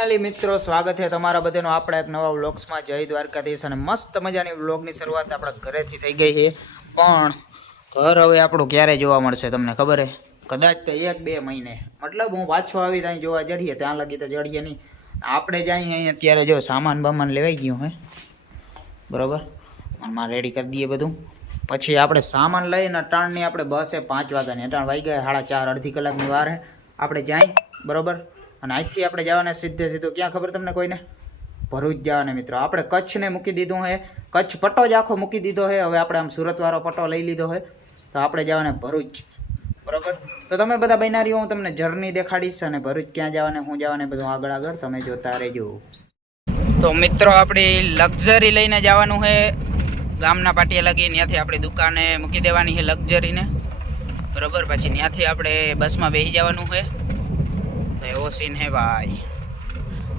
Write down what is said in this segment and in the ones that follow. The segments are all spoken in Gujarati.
મિત્રો સ્વાગત છે તમારા બધાનો આપણા એક નવા વ્લોગ્સમાં। જય દ્વારકાધીશ। અને મસ્ત મજાની વ્લોગની શરૂઆત આપણા ઘરેથી થઈ ગઈ છે, પણ ઘર હવે આપણું ક્યારે જોવા મળશે તમને ખબર છે? કદાચ તો 1-2 મહિને, મતલબ હું પાછો આવી ત્યાં જોવા જડીએ, ત્યાં લગી તો જડીએ નહીં। આપણે જઈએ અત્યારે જો સામાન બામાન લેવાઈ ગયું હે બરાબર, મનમાં રેડી કરી દઈએ બધું, પછી આપણે સામાન લઈને ત્રણની આપણે બસ છે 5 વાગ્યાની, ત્રણ વાગી ગયા 4:30, અડધી કલાકની વાર હે આપણે જાય બરાબર। અને આજથી આપણે જવાના સીધું ક્યાં ખબર તમને કોઈને? ભરૂચ જવાના મિત્રો। આપણે કચ્છને મૂકી દીધું છે, કચ્છ પટ્ટો જ આખો મૂકી દીધો છે, હવે આપણે આમ સુરતવાળો પટ્ટો લઈ લીધો છે, તો આપણે જવાના ભરૂચ બરાબર। તો તમે બધા બનારી હું તમને જર્ની દેખાડીશ, અને ભરૂચ ક્યાં જવાને હું જવાને બધું આગળ તમે જોતા રહેજો। તો મિત્રો આપણી લક્ઝરી લઈને જવાનું છે ગામના પાટિયા લગી, ત્યાંથી આપણી દુકાને મૂકી દેવાની છે લક્ઝરીને બરાબર, પછી ત્યાંથી આપણે બસમાં બેસી જવાનું છે। તો એવો સીન હે ભાઈ।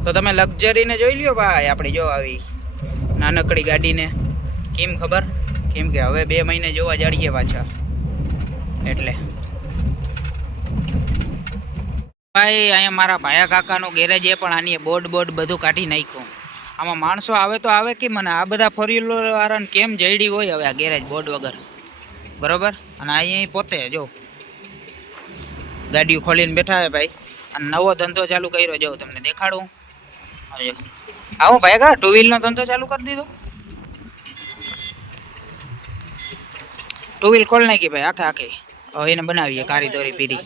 તો તમે લક્ઝરીને જોઈ લ્યો ભાઈ, આપણી જો આવી નાનકડી ગાડીને, કેમ ખબર? કેમ કે હવે 2 મહિને જોવા જડીએ પાછા, એટલે ભાઈ અહીંયા મારા ભાયા કાકાનું ગેરેજ એ પણ આની બોર્ડ બધું કાઢી નાખ્યું। આમાં માણસો આવે તો આવે કે મને આ બધા 4 વ્હીલર વાળાને કેમ જઈડી હોય હવે આ ગેરેજ બોર્ડ વગર બરાબર। અને અહીંયા પોતે જો ગાડીઓ ખોલીને બેઠા હે ભાઈ, અને નવો ધંધો ચાલુ કર્યો, જો તમને દેખાડું। આવો ભાઈ કા 2 વ્હીલનો ધંધો ચાલુ કરી દીધો, 2 વ્હીલ ખોલ નાખી ભાઈ આખી, હવે એને બનાવીએ કારીદોરી પીરી।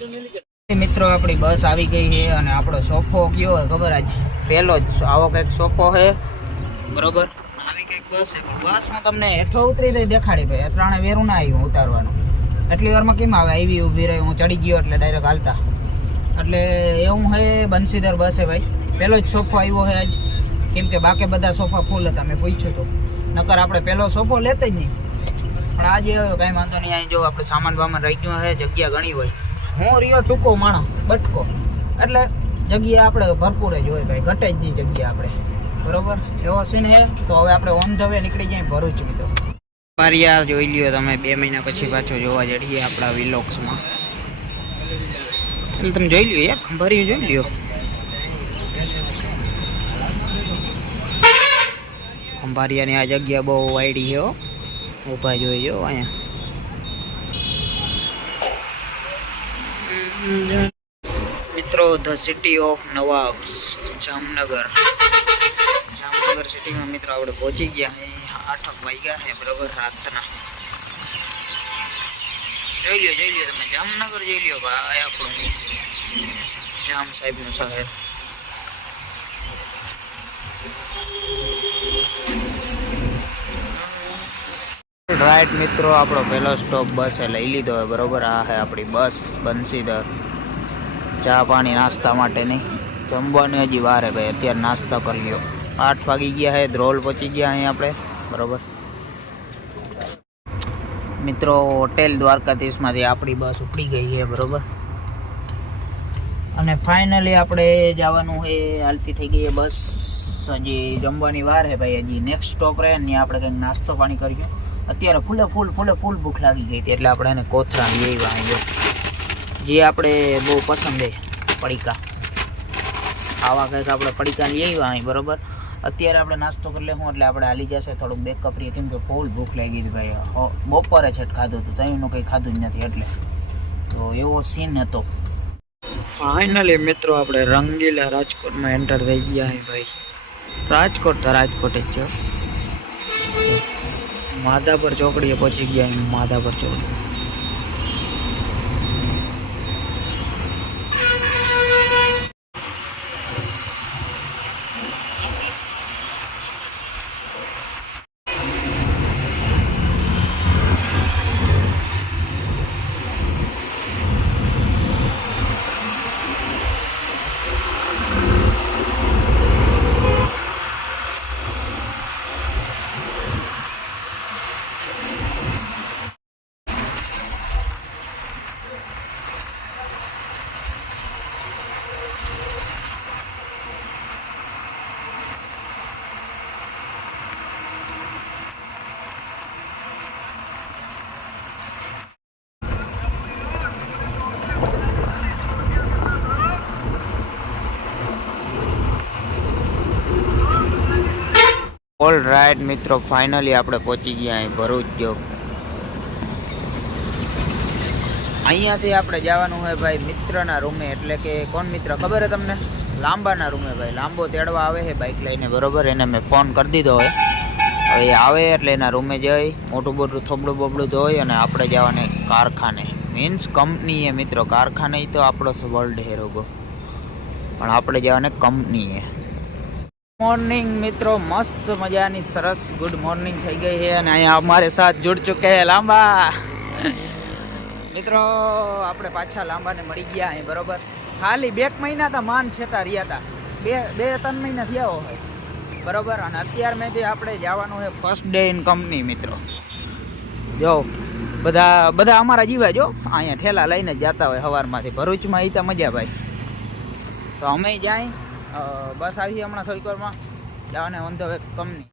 મિત્રો આપણી બસ આવી ગઈ છે, અને આપણો સોફો કયો હોય ખબર? આજ પહેલો જ આવો કંઈક સોફો છે બરોબર, આવી કંઈક બસ છે, બસ હું તમને હેઠો ઉતરી દઈ દેખાડી ભાઈ, ત્રણે વેરું ના આવ્યું ઉતારવાનું, એટલી વારમાં કેમ આવે? આવી ઊભી રહી, હું ચડી ગયો એટલે ડાયરેક્ટ હાલતા, એટલે એવું હે બંસીધર બસ છે ભાઈ, પહેલો જ સોફો આવ્યો છે આજ, કેમ કે બાકી બધા સોફા ફૂલ હતા, મેં પૂછ્યું તો, નકર આપણે પહેલો સોફો લેતા જ નહીં, પણ આજે કાંઈ વાંધો નહીં। અહીં જો આપણે સામાન બામાન રહી ગયો છે, જગ્યા ઘણી હોય, હું રહ્યો ટૂંકો માણસ બટકો, એટલે જગ્યા આપણે ભરપૂર જ હોય ભાઈ, ઘટે જ નહીં જગ્યા આપણે બરોબર, એવો સીન છે। તો હવે આપણે ઓન ધ વે નીકળી જઈએ ભરૂચ મિત્રો। પારિયા જોઈ લ્યો તમે, 2 મહિના પછી પાછો જોવા જડીએ આપણા વિલોક્સમાં, એટલે તમે જોઈ લ્યો યાર, ખંભારિયું જોઈ લ્યો, ખંભારિયાની આ જગ્યા બહુ વાયડી છે, ઊભા જોઈજો અહીંયા। મિત્રો ધ સિટી ઓફ નવાબ્સ જામનગર સિટીમાં મિત્રો આપણે પહોંચી ગયા, 8 વાગ્યા છે બરાબર રાતના, જોઈ લ્યો તમે જામનગર જોઈ લ્યો ભાઈ, આપણું જામ સાહેબનું શહેર। રાઈટ મિત્રો, આપણો પહેલો સ્ટોપ બસે લઈ લીધો હોય બરોબર, આ છે આપણી બસ બંસીધર, ચા પાણી નાસ્તા માટે નહીં, જમવાની હજી વાર હે ભાઈ, અત્યારે નાસ્તો કરી લ્યો, 8 વાગી ગયા છે, ધ્રોલ પહોંચી ગયા અહીં આપણે બરોબર મિત્રો। હોટેલ દ્વારકાધીશમાંથી આપણી બસ ઉપડી ગઈ છે બરોબર, અને ફાઇનલી આપણે જવાનું છે, હાલતી થઈ ગઈ છે બસ, હજી જમવાની વાર છે ભાઈ, હજી નેક્સ્ટ સ્ટોપ રહે ને આપણે કંઈક નાસ્તો પાણી કરીએ। અત્યારે ફૂલ ભૂખ લાગી ગઈ હતી, એટલે આપણે એને કોથરા લઈ આવ્યા, જે આપણે બહુ પસંદ છે પડીકા, આવા કંઈક આપણે પડીકા લઈ આવ્યા અહીં બરોબર। અત્યારે આપણે નાસ્તો કરી લેવું એટલે આપણે હાલી જશે, થોડુંક બેકઅપ રહીએ, કેમ કે ફૂલ ભૂખ લાગી હતી ભાઈ, બપોરે છે ખાધું હતું, ત્યાંનું કંઈ ખાધું જ નથી, એટલે તો એવો સીન હતો। ફાઇનલી મિત્રો આપણે રંગીલા રાજકોટમાં એન્ટર થઈ ગયા હે ભાઈ, રાજકોટ તો રાજકોટ જ છે, માધાપર ચોકડીએ પહોંચી ગયા, માધાપર ચોકડી। ઓલ રાઈટ મિત્રો, ફાઇનલી આપણે પહોંચી ગયા અહીં ભરૂચ. જો અહીંયાથી આપણે જવાનું હોય ભાઈ મિત્રના રૂમે, એટલે કે કોણ મિત્ર ખબર છે તમને? લાંબાના રૂમે ભાઈ. લાંબો તેડવા આવે છે બાઇક લઈને, બરોબર. એને મેં ફોન કરી દીધો હોય. હવે આવે એટલે એના રૂમે જઈ મોટું બોટું થોબડું બોબડું ધોઈ અને આપણે જવાને કારખાને, મીન્સ કંપનીએ મિત્રો. કારખાને તો આપણો વર્લ્ડ હે રોગો, પણ આપણે જવાને કંપનીએ. મોર્નિંગ મિત્રો, મસ્ત મજાની સરસ ગુડ મોર્નિંગ થઈ ગઈ છે અને અહીંયા અમારે સાથ जुड़ चुके हैं લાંબા મિત્રો. આપણે પાછા લાંબાને મળી ગયા અહીં, બરોબર. ખાલી 2 મહિના તો માન છેતા રહ્યા હતા, 2-3 મહિના થયા હોય, બરોબર. અને અત્યાર મેં આપણે જવાનું છે ફર્સ્ટ ડે ઇન કંપની મિત્રો. જો બધા અમારા જીવા જો અહીંયા ઠેલા લઈને જતા હોય સવારમાંથી ભરૂચમાં. એ તો મજા ભાઈ. તો અમે જાય બસ આવી હમણાં થોડીક વારમાં જવાને ઓન ધ વે કંપની.